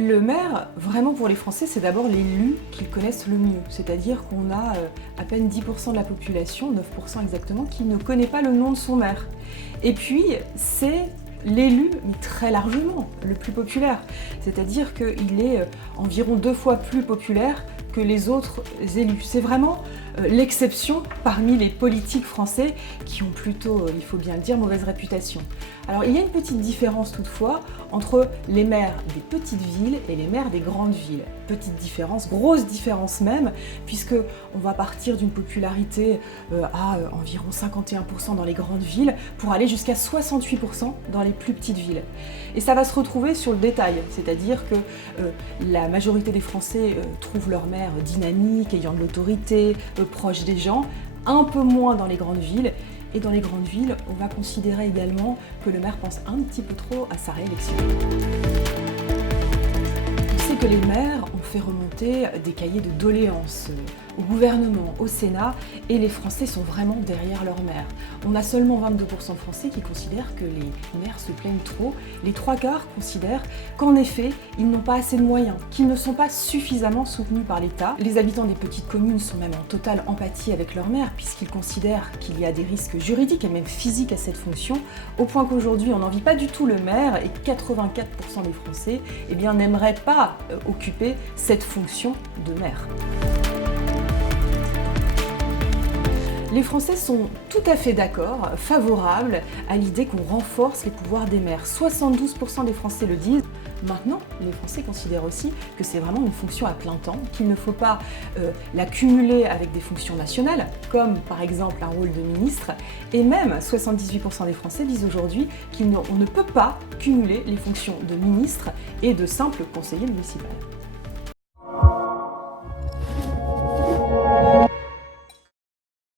Le maire, vraiment pour les Français, c'est d'abord l'élu qu'ils connaissent le mieux. C'est-à-dire qu'on a à peine 10% de la population, 9% exactement, qui ne connaît pas le nom de son maire. Et puis, c'est l'élu, mais très largement, le plus populaire. C'est-à-dire qu'il est environ 2 fois plus populaire que les autres élus. C'est vraiment l'exception parmi les politiques français qui ont plutôt, il faut bien le dire, mauvaise réputation. Alors il y a une petite différence toutefois entre les maires des petites villes et les maires des grandes villes. Petite différence, grosse différence même, puisque on va partir d'une popularité à environ 51% dans les grandes villes pour aller jusqu'à 68% dans les plus petites villes. Et ça va se retrouver sur le détail, c'est-à-dire que la majorité des Français trouvent leur maire dynamique, ayant de l'autorité, proche des gens, un peu moins dans les grandes villes. Et dans les grandes villes, on va considérer également que le maire pense un petit peu trop à sa réélection. On sait que les maires ont fait remonter des cahiers de doléances au gouvernement, au Sénat, et les Français sont vraiment derrière leur maire. On a seulement 22% de Français qui considèrent que les maires se plaignent trop. Les 3/4 considèrent qu'en effet, ils n'ont pas assez de moyens, qu'ils ne sont pas suffisamment soutenus par l'État. Les habitants des petites communes sont même en totale empathie avec leur maire, puisqu'ils considèrent qu'il y a des risques juridiques et même physiques à cette fonction, au point qu'aujourd'hui, on n'en vit pas du tout le maire, et 84% des Français n'aimeraient pas occuper cette fonction de maire. Les Français sont tout à fait d'accord, favorables à l'idée qu'on renforce les pouvoirs des maires. 72% des Français le disent. Maintenant, les Français considèrent aussi que c'est vraiment une fonction à plein temps, qu'il ne faut pas la cumuler avec des fonctions nationales, comme par exemple un rôle de ministre. Et même 78% des Français disent aujourd'hui qu'on ne peut pas cumuler les fonctions de ministre et de simple conseiller municipal.